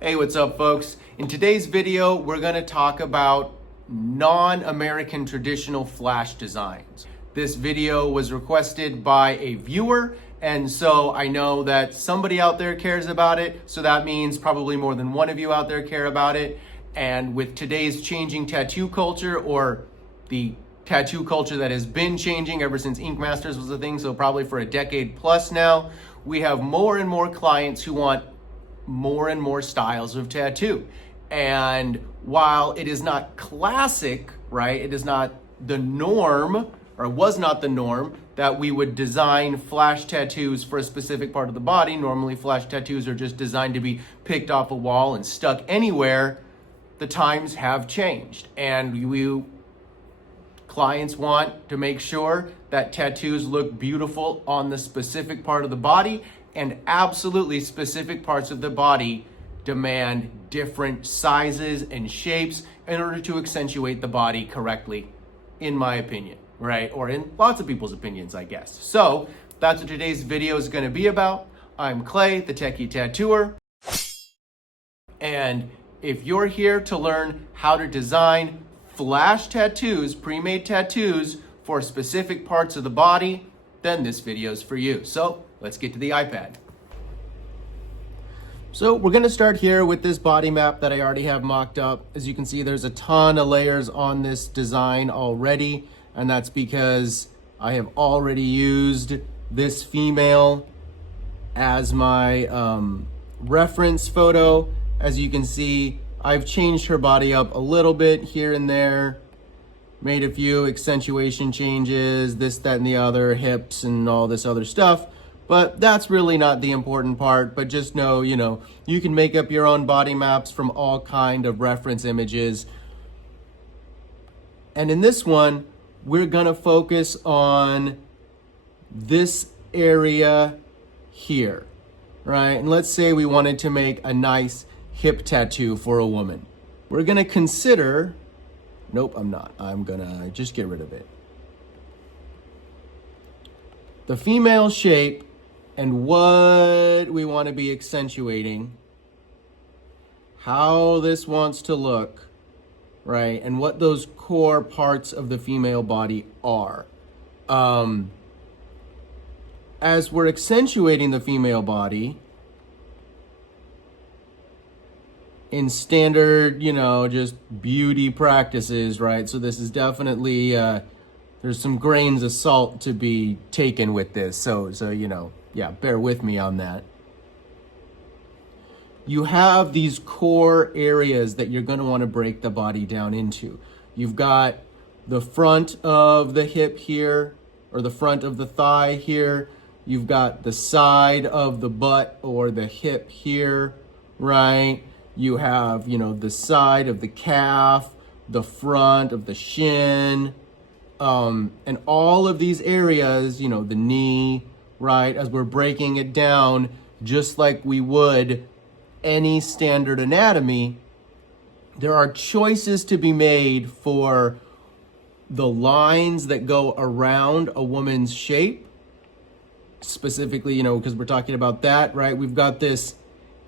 Hey, what's up, folks? In today's video, we're going to talk about non-American traditional flash designs. This video was requested by a viewer, and so I know that somebody out there cares about it, so that means probably more than one of you out there care about it. And with today's changing tattoo culture, or the tattoo culture that has been changing ever since Ink Masters was a thing, so probably for a decade plus now, we have more and more clients who want more and more styles of tattoo. And while it is not classic, right, it is not the norm, or was not the norm, that we would design flash tattoos for a specific part of the body. Normally flash tattoos are just designed to be picked off a wall and stuck anywhere. The times have changed, and clients want to make sure that tattoos look beautiful on the specific part of the body, and absolutely specific parts of the body demand different sizes and shapes in order to accentuate the body correctly, in my opinion, right? Or in lots of people's opinions, I guess. So that's what today's video is going to be about. I'm Clay, the Techie Tattooer. And if you're here to learn how to design flash tattoos, pre-made tattoos for specific parts of the body, then this video is for you. So let's get to the iPad. So we're going to start here with this body map that I already have mocked up. As you can see, there's a ton of layers on this design already, and that's because I have already used this female as my reference photo. As you can see, I've changed her body up a little bit here and there, made a few accentuation changes, this, that, and the other, hips and all this other stuff. But that's really not the important part, but just know, you can make up your own body maps from all kind of reference images. And in this one, we're gonna focus on this area here, right? And let's say we wanted to make a nice hip tattoo for a woman. We're gonna consider, nope, I'm not. I'm gonna just get rid of it. The female shape and what we want to be accentuating, how this wants to look, right? And what those core parts of the female body are. As we're accentuating the female body in standard, just beauty practices, right? So this is definitely, there's some grains of salt to be taken with this. So yeah, bear with me on that. You have these core areas that you're going to want to break the body down into. You've got the front of the hip here, or the front of the thigh here. You've got the side of the butt or the hip here, right? You have, the side of the calf, the front of the shin, and all of these areas, the knee, right? As we're breaking it down, just like we would any standard anatomy, there are choices to be made for the lines that go around a woman's shape. Specifically, because we're talking about that, right? We've got this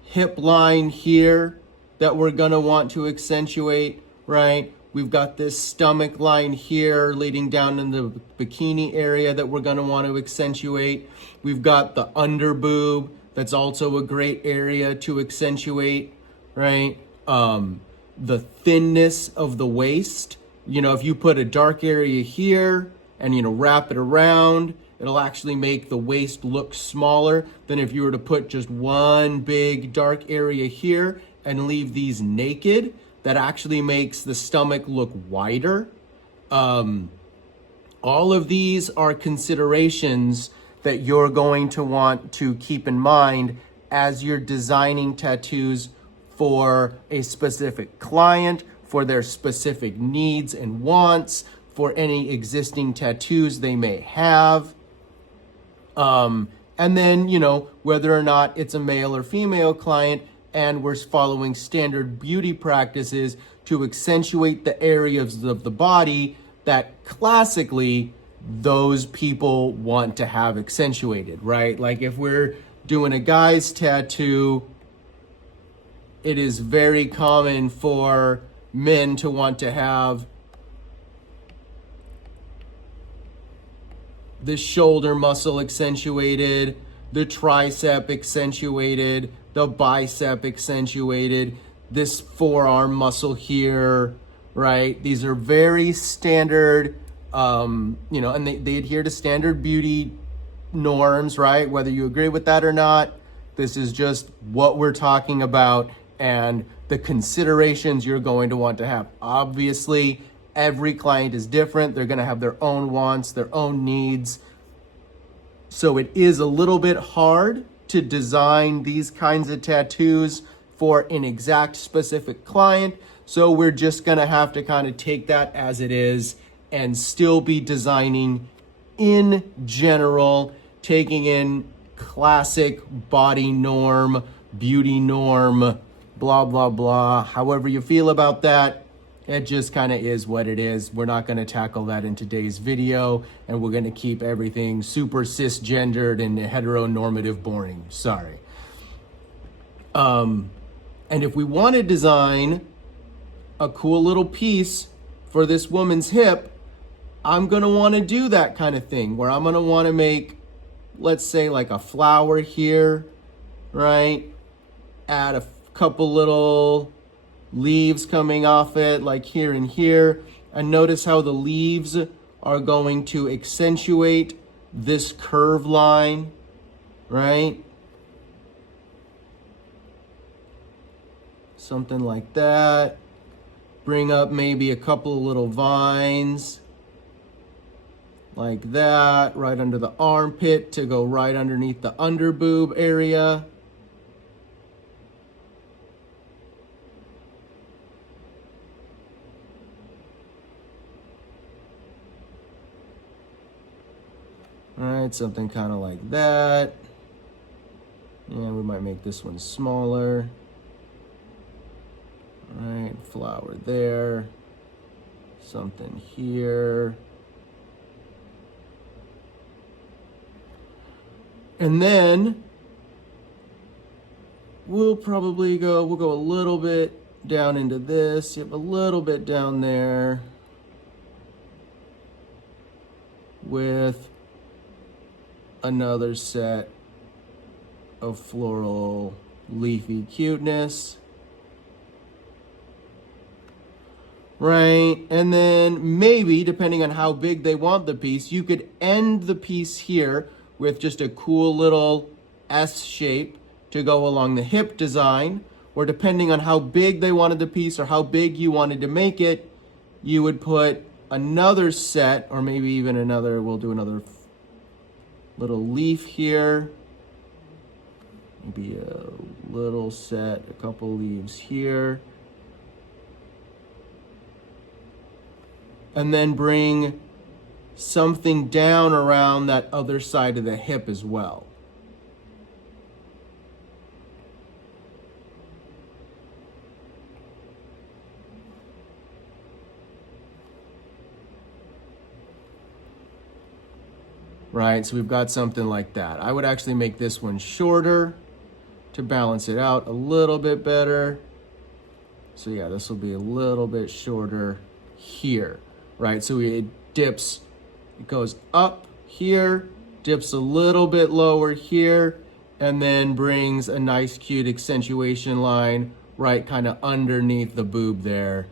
hip line here that we're gonna want to accentuate, right? We've got this stomach line here leading down in the bikini area that we're gonna want to accentuate. We've got the under boob, that's also a great area to accentuate, right? The thinness of the waist. If you put a dark area here and, wrap it around, it'll actually make the waist look smaller than if you were to put just one big dark area here and leave these naked. That actually makes the stomach look wider. All of these are considerations that you're going to want to keep in mind as you're designing tattoos for a specific client, for their specific needs and wants, for any existing tattoos they may have. And then, whether or not it's a male or female client, and we're following standard beauty practices to accentuate the areas of the body that classically those people want to have accentuated, right? Like if we're doing a guy's tattoo, it is very common for men to want to have the shoulder muscle accentuated, the tricep accentuated, the bicep accentuated, this forearm muscle here, right? These are very standard, and they adhere to standard beauty norms, right? Whether you agree with that or not, this is just what we're talking about and the considerations you're going to want to have. Obviously, every client is different. They're going to have their own wants, their own needs. So it is a little bit hard to design these kinds of tattoos for an exact specific client. So we're just going to have to kind of take that as it is and still be designing in general, taking in classic body norm, beauty norm, blah, blah, blah. However you feel about that, it just kind of is what it is. We're not going to tackle that in today's video, and we're going to keep everything super cisgendered and heteronormative boring. Sorry. And if we want to design a cool little piece for this woman's hip, I'm going to want to do that kind of thing where I'm going to want to make, let's say, like a flower here, right? Add a couple little leaves coming off it, like here and here. And notice how the leaves are going to accentuate this curve line, right? Something like that. Bring up maybe a couple of little vines like that, right under the armpit to go right underneath the under boob area. All right, something kind of like that. Yeah, we might make this one smaller. All right, flower there. Something here. And then we'll go a little bit down into this. You have a little bit down there with another set of floral leafy cuteness. Right, and then maybe, depending on how big they want the piece, you could end the piece here with just a cool little S shape to go along the hip design, or depending on how big they wanted the piece or how big you wanted to make it, you would put another set, or maybe even another, we'll do another little leaf here, maybe a little set, a couple leaves here, and then bring something down around that other side of the hip as well. Right, so we've got something like that. I would actually make this one shorter to balance it out a little bit better. So yeah, this will be a little bit shorter here, right? So it dips, it goes up here, dips a little bit lower here, and then brings a nice cute accentuation line right kind of underneath the boob there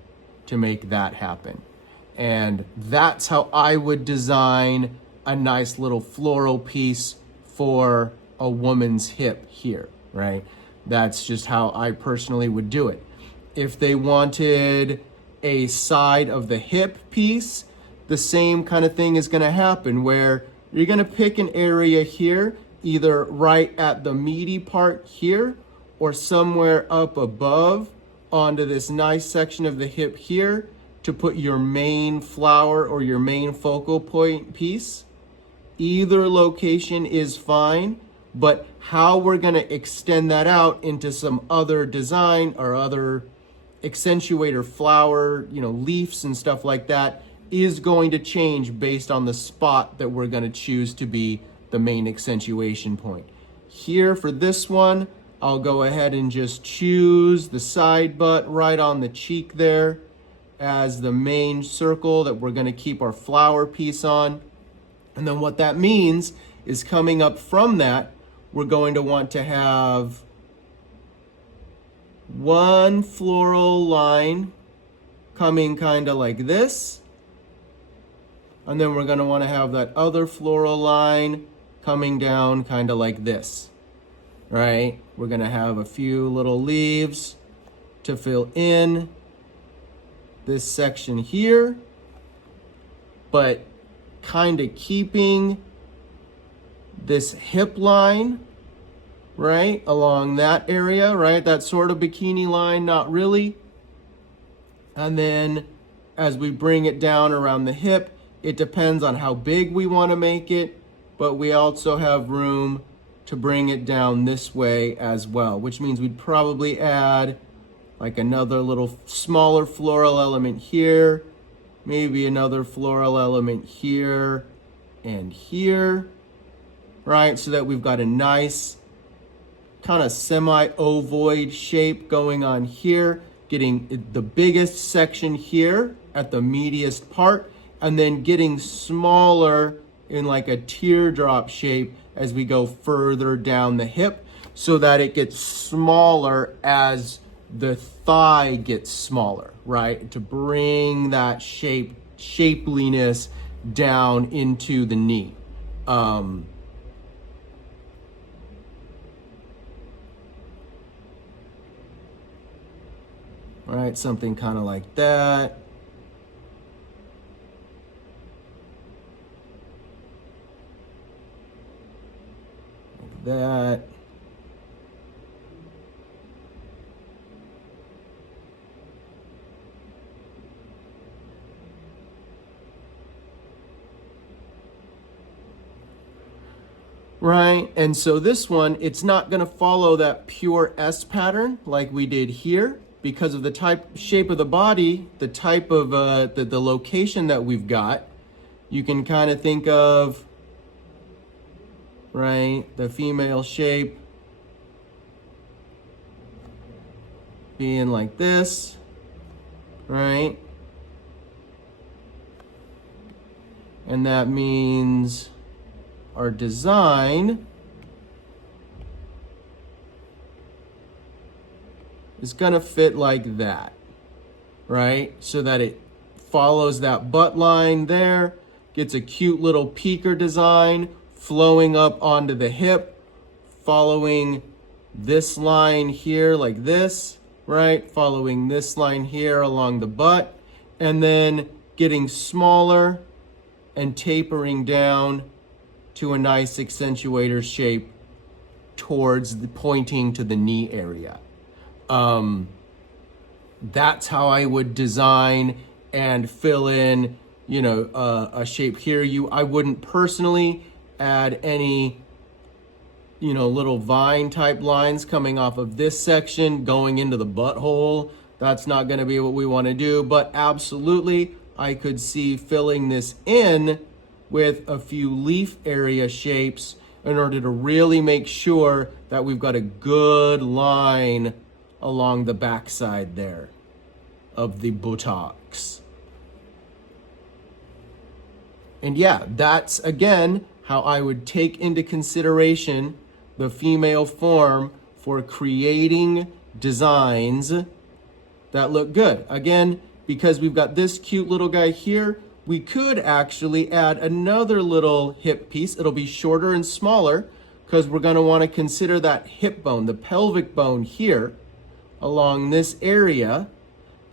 to make that happen. And that's how I would design a nice little floral piece for a woman's hip here, right? That's just how I personally would do it. If they wanted a side of the hip piece, the same kind of thing is gonna happen where you're gonna pick an area here, either right at the meaty part here or somewhere up above onto this nice section of the hip here to put your main flower or your main focal point piece. Either location is fine, but how we're gonna extend that out into some other design or other accentuator flower, leaves and stuff like that is going to change based on the spot that we're gonna choose to be the main accentuation point. Here for this one, I'll go ahead and just choose the side butt right on the cheek there as the main circle that we're going to keep our flower piece on. And then what that means is coming up from that, we're going to want to have one floral line coming kind of like this. And then we're going to want to have that other floral line coming down kind of like this, right? We're going to have a few little leaves to fill in this section here, but kind of keeping this hip line, right, along that area, right? That sort of bikini line, not really. And then as we bring it down around the hip, it depends on how big we want to make it, but we also have room to bring it down this way as well, which means we'd probably add like another little smaller floral element here, maybe another floral element here and here, right? So that we've got a nice kind of semi-ovoid shape going on here, getting the biggest section here at the meatiest part, and then getting smaller in like a teardrop shape as we go further down the hip, so that it gets smaller as the thigh gets smaller, right? To bring that shapeliness down into the knee. Right, something kind of like that. Like that. Right, and so this one, it's not going to follow that pure S pattern like we did here because of the shape of the body, the type of the location that we've got. You can kind of think of, right, the female shape being like this, right? And that means our design is gonna fit like that, right? So that it follows that butt line there, gets a cute little peaker design flowing up onto the hip, following this line here like this, right? Following this line here along the butt, and then getting smaller and tapering down to a nice accentuator shape towards the pointing to the knee area. That's how I would design and fill in, you know, a shape here. I wouldn't personally add any, you know, little vine type lines coming off of this section going into the butthole. That's not going to be what we want to do, but absolutely I could see filling this in with a few leaf area shapes in order to really make sure that we've got a good line along the backside there of the buttocks. And yeah, that's again how I would take into consideration the female form for creating designs that look good. Again, because we've got this cute little guy here, we could actually add another little hip piece. It'll be shorter and smaller because we're going to want to consider that hip bone, the pelvic bone here along this area,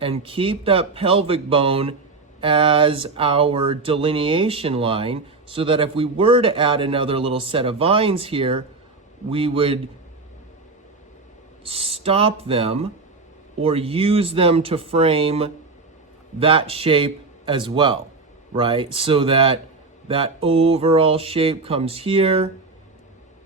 and keep that pelvic bone as our delineation line so that if we were to add another little set of vines here, we would stop them or use them to frame that shape as well, right? So that that overall shape comes here.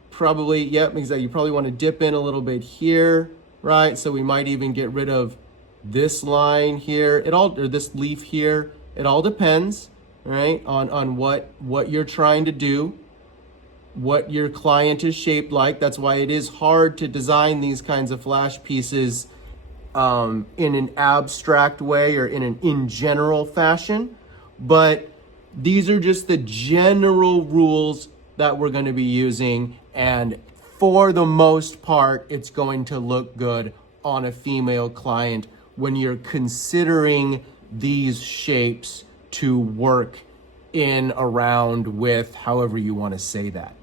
Probably, yep, exactly. You probably want to dip in a little bit here, right? So we might even get rid of this line here, or this leaf here. It all depends, right, on what you're trying to do. what your client is shaped like. That's why it is hard to design these kinds of flash pieces in an abstract way or in general fashion. But these are just the general rules that we're going to be using, and for the most part, it's going to look good on a female client when you're considering these shapes to work in, around, with, however you want to say that.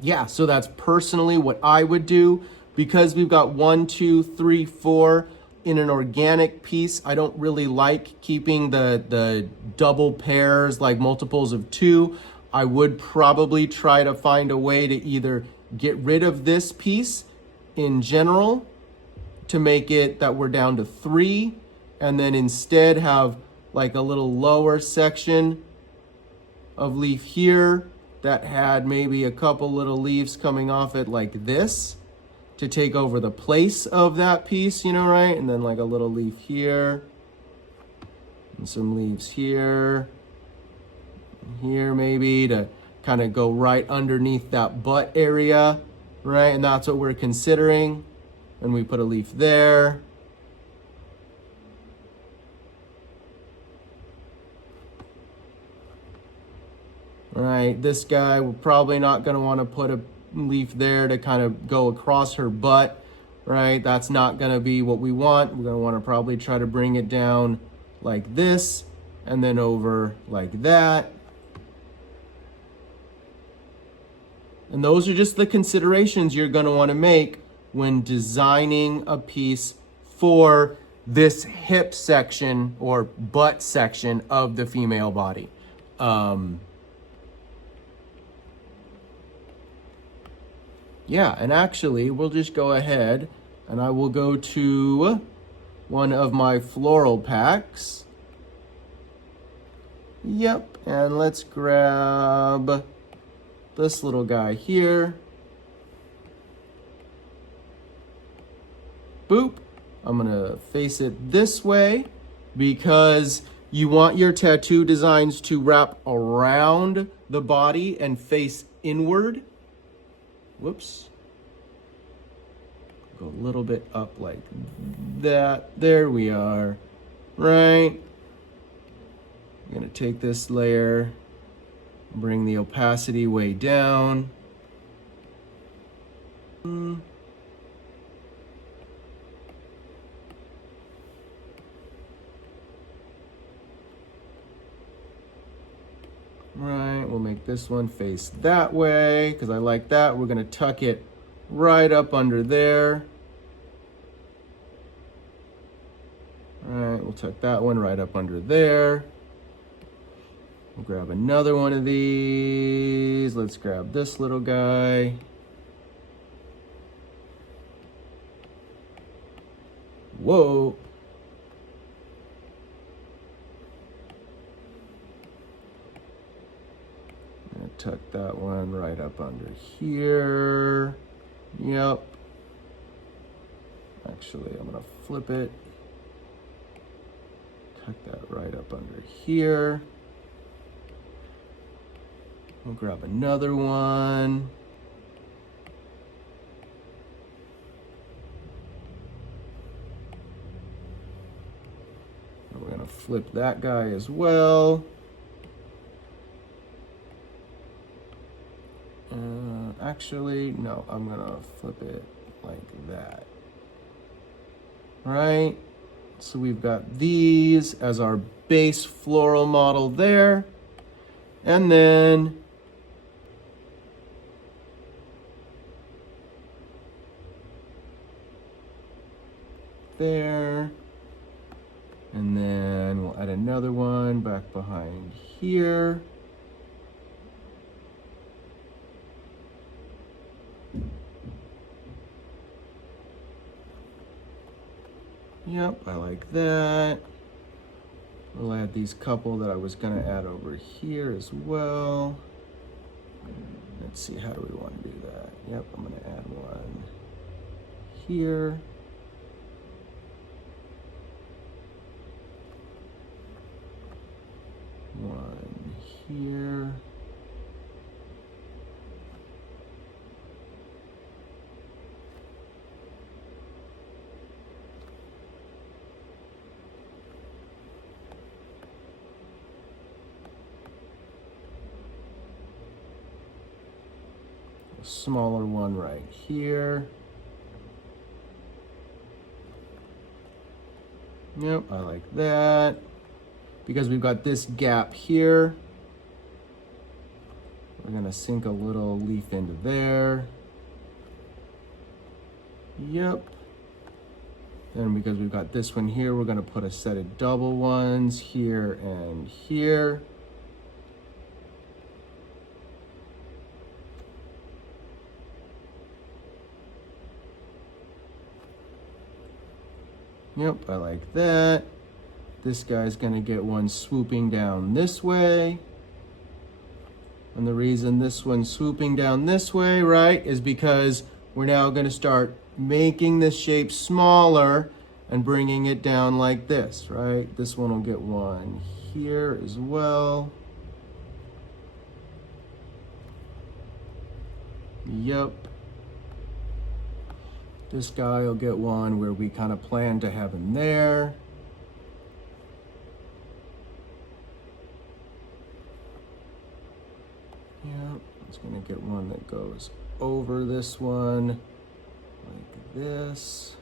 Yeah, so that's personally what I would do. Because we've got 1, 2, 3, 4 in an organic piece, I don't really like keeping the double pairs, like multiples of 2. I would probably try to find a way to either get rid of this piece in general to make it that we're down to 3, and then instead have like a little lower section of leaf here that had maybe a couple little leaves coming off it like this to take over the place of that piece, you know, right? And then like a little leaf here and some leaves here, here maybe to kind of go right underneath that butt area, right? And that's what we're considering. And we put a leaf there. All right, this guy, we're probably not going to want to put a leaf there to kind of go across her butt, right? That's not going to be what we want. We're going to want to probably try to bring it down like this and then over like that. And those are just the considerations you're going to want to make when designing a piece for this hip section or butt section of the female body. Yeah, and actually, we'll just go ahead and I will go to one of my floral packs. Yep, and let's grab this little guy here. Boop. I'm gonna face it this way because you want your tattoo designs to wrap around the body and face inward. Whoops. Go a little bit up like that. There we are. Right. I'm gonna take this layer, bring the opacity way down. Right, we'll make this one face that way because I like that. We're gonna tuck it right up under there. All right, we'll tuck that one right up under there. We'll grab another one of these. Let's grab this little guy. Whoa. Tuck that one right up under here. Yep. Actually, I'm gonna flip it. Tuck that right up under here. We'll grab another one. And we're gonna flip that guy as well. Actually, no, I'm gonna flip it like that. All right, so we've got these as our base floral model there. And then there. And then we'll add another one back behind here. Yep, I like that. We'll add these couple that I was gonna add over here as well. Let's see, how do we want to do that? Yep, I'm gonna add one here. One here. smaller one right here. Yep, I like that. Because we've got this gap here, we're gonna sink a little leaf into there. Yep. Then because we've got this one here, we're gonna put a set of double ones here and here. Yep, I like that. This guy's gonna get one swooping down this way. And the reason this one's swooping down this way, right, is because we're now gonna start making this shape smaller and bringing it down like this, right? This one will get one here as well. Yep. This guy will get one where we kind of plan to have him there. Yep, it's gonna get one that goes over this one, like this.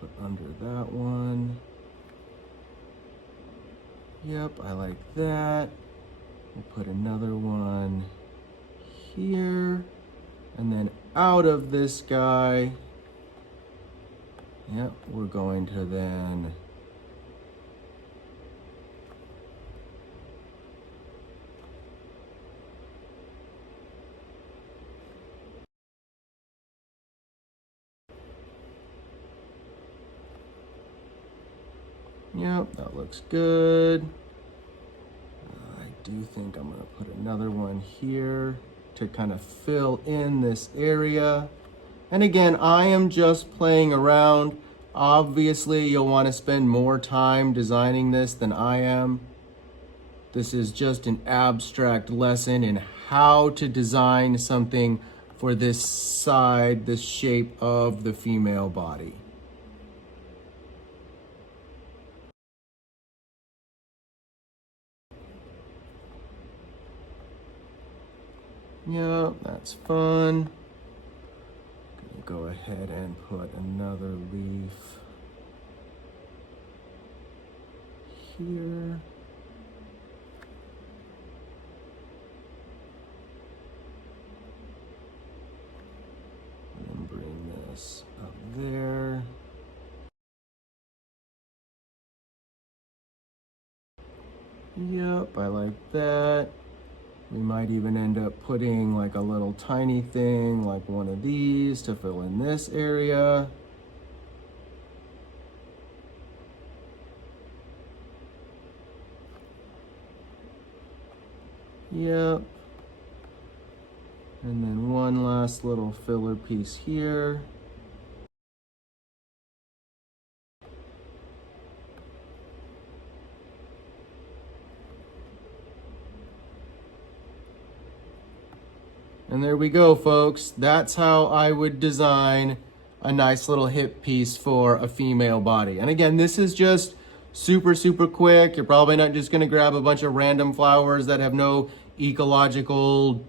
Put under that one. Yep, I like that. We'll put another one here. And then out of this guy, yep, we're going to then yep, that looks good. I do think I'm gonna put another one here to kind of fill in this area. And again, I am just playing around. Obviously, you'll want to spend more time designing this than I am. This is just an abstract lesson in how to design something for this side, this shape of the female body. Yeah, that's fun. Go ahead and put another leaf here. And bring this up there. Yep, I like that. We might even end up putting like a little tiny thing, like one of these to fill in this area. Yep. And then one last little filler piece here. And there we go, folks. That's how I would design a nice little hip piece for a female body. And again, this is just super, super quick. You're probably not just gonna grab a bunch of random flowers that have no ecological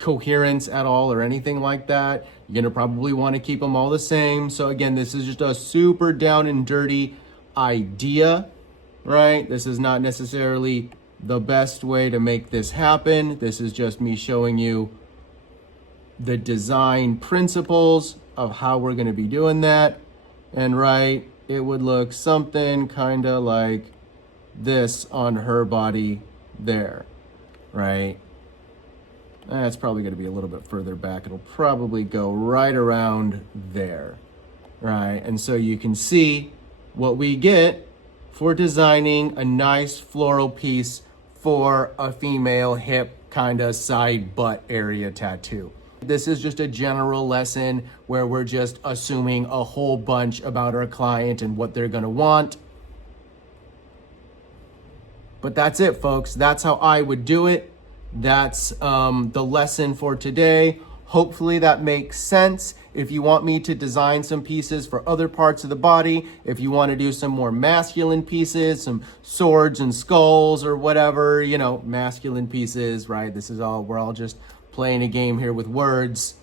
coherence at all or anything like that. You're gonna probably wanna keep them all the same. So again, this is just a super down and dirty idea, right? This is not necessarily the best way to make this happen. This is just me showing you the design principles of how we're going to be doing that. And right, it would look something kind of like this on her body there, right? That's probably going to be a little bit further back. It'll probably go right around there, right? And so you can see what we get for designing a nice floral piece for a female hip kind of side butt area tattoo. This is just a general lesson where we're just assuming a whole bunch about our client and what they're gonna want. But that's it, folks. That's how I would do it. That's the lesson for today. Hopefully that makes sense. if you want me to design some pieces for other parts of the body, if you want to do some more masculine pieces, some swords and skulls or whatever, you know, masculine pieces, right? This is all, we're all just playing a game here with words.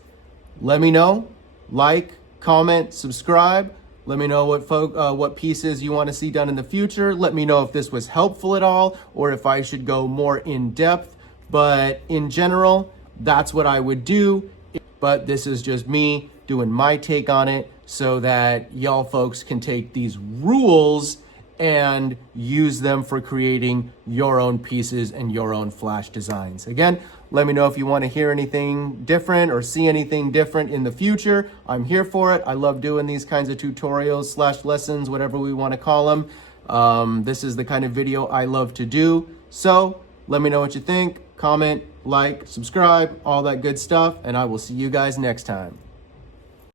Let me know. Like, comment, subscribe. Let me know what pieces you want to see done in the future. Let me know if this was helpful at all or if I should go more in depth. But in general, that's what I would do. But this is just me doing my take on it so that y'all folks can take these rules and use them for creating your own pieces and your own flash designs. Again, let me know if you want to hear anything different or see anything different in the future. I'm here for it. I love doing these kinds of tutorials / lessons, whatever we want to call them. This is the kind of video I love to do. So let me know what you think. Comment, like, subscribe, all that good stuff, and I will see you guys next time.